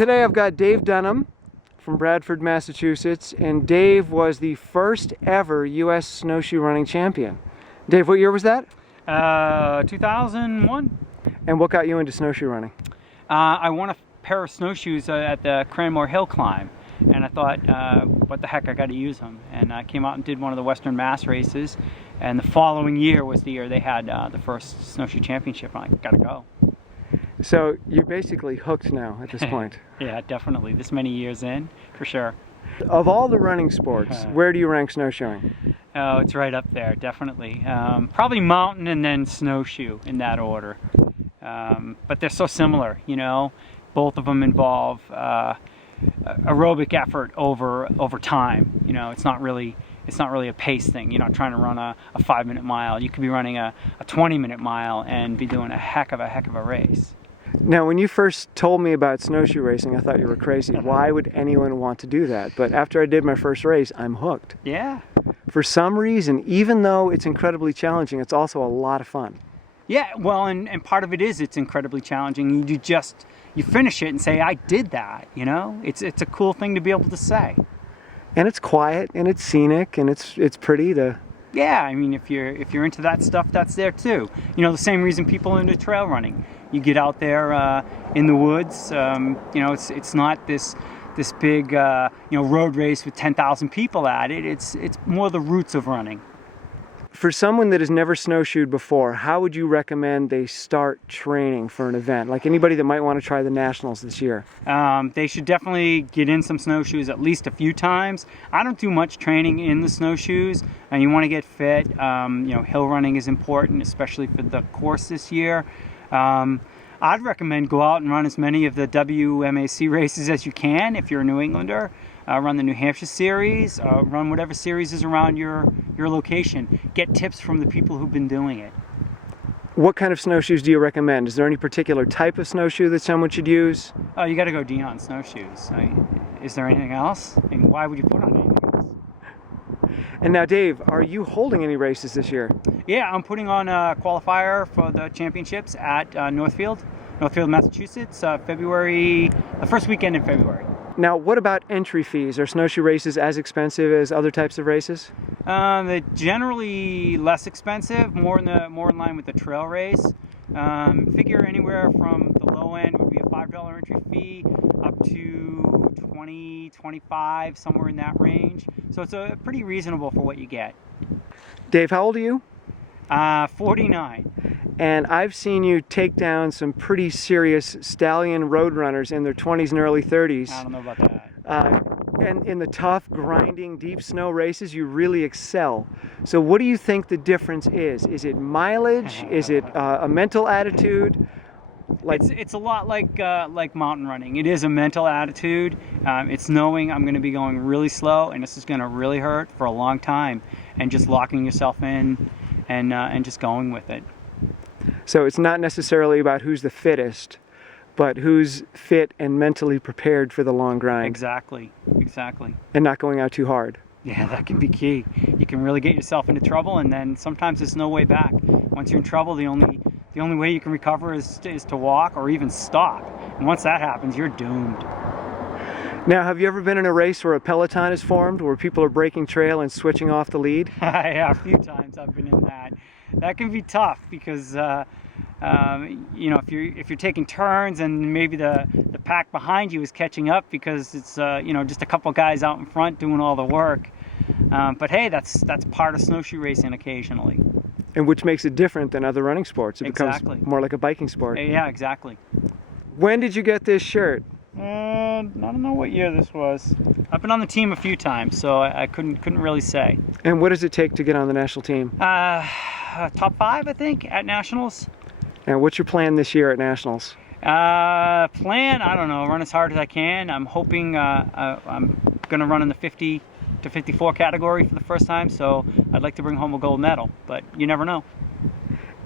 today I've got Dave Dunham from Bradford, Massachusetts, and Dave was the first ever U.S. Snowshoe running champion. Dave, what year was that? 2001. And what got you into snowshoe running? I won a pair of snowshoes at the Cranmore Hill climb, and I thought, what the heck, I got to use them. And I came out and did one of the Western Mass races, and the following year was the year they had the first Snowshoe Championship, and I got to go. So you're basically hooked now at this point. Yeah, definitely. This many years in, for sure. Of all the running sports, where do you rank snowshoeing? Oh, it's right up there, definitely. Probably mountain and then snowshoe in that order. But they're so similar, you know. Both of them involve aerobic effort over time. You know, it's not really a pace thing. You're not trying to run a 5-minute mile. You could be running a 20-minute mile and be doing a heck of a race. Now, when you first told me about snowshoe racing, I thought you were crazy. Why would anyone want to do that? But after I did my first race, I'm hooked. Yeah. For some reason, even though it's incredibly challenging, it's also a lot of fun. Yeah, well, and part of it is it's incredibly challenging. You finish it and say, I did that, you know? It's a cool thing to be able to say. And it's quiet, and it's scenic, and it's pretty to... Yeah, I mean, if you're into that stuff, that's there too. You know, the same reason people are into trail running. You get out there in the woods. You know, it's not this big road race with 10,000 people at it. It's more the roots of running. For someone that has never snowshoed before, how would you recommend they start training for an event? Like anybody that might want to try the Nationals this year. They should definitely get in some snowshoes at least a few times. I don't do much training in the snowshoes, and you want to get fit. You know, hill running is important, especially for the course this year. I'd recommend go out and run as many of the WMAC races as you can if you're a New Englander. Run the New Hampshire series, run whatever series is around your location. Get tips from the people who've been doing it. What kind of snowshoes do you recommend? Is there any particular type of snowshoe that someone should use? Oh, you got to go Dion snowshoes. Is there anything else? And why would you put on anything else? And now, Dave, are you holding any races this year? Yeah, I'm putting on a qualifier for the championships at Northfield, Massachusetts, the first weekend in February. Now, what about entry fees? Are snowshoe races as expensive as other types of races? They're generally less expensive, more in line with the trail race. Figure anywhere from the low end would be a $5 entry fee up to $20, $25, somewhere in that range. So it's pretty reasonable for what you get. Dave, how old are you? 49. And I've seen you take down some pretty serious stallion road runners in their 20s and early 30s. I don't know about that. And in the tough, grinding, deep snow races, you really excel. So what do you think the difference is? Is it mileage? Is it a mental attitude? It's a lot like mountain running. It is a mental attitude. It's knowing I'm going to be going really slow and this is going to really hurt for a long time, and just locking yourself in and just going with it. So it's not necessarily about who's the fittest, but who's fit and mentally prepared for the long grind. Exactly. And not going out too hard. Yeah, that can be key. You can really get yourself into trouble, and then sometimes there's no way back. Once you're in trouble, the only way you can recover is to walk or even stop. And once that happens, you're doomed. Now, have you ever been in a race where a peloton is formed, where people are breaking trail and switching off the lead? Yeah, a few times I've been in that. That can be tough because you know, if you're taking turns and maybe the pack behind you is catching up because it's you know, just a couple guys out in front doing all the work. But hey, that's part of snowshoe racing occasionally. And which makes it different than other running sports. It Exactly. becomes more like a biking sport. Yeah, exactly. When did you get this shirt? I don't know what year this was. I've been on the team a few times, so I couldn't really say. And what does it take to get on the national team? Top 5, I think, at nationals. And what's your plan this year at nationals? Plan, I don't know, run as hard as I can. I'm hoping I'm going to run in the 50 to 54 category for the first time, so I'd like to bring home a gold medal, but you never know.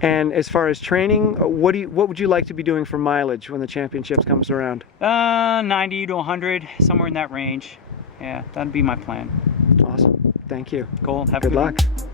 And as far as training, what would you like to be doing for mileage when the championships comes around? 90 to 100, somewhere in that range. Yeah, that'd be my plan. Awesome. Thank you. Cool. Have Good a good luck. one.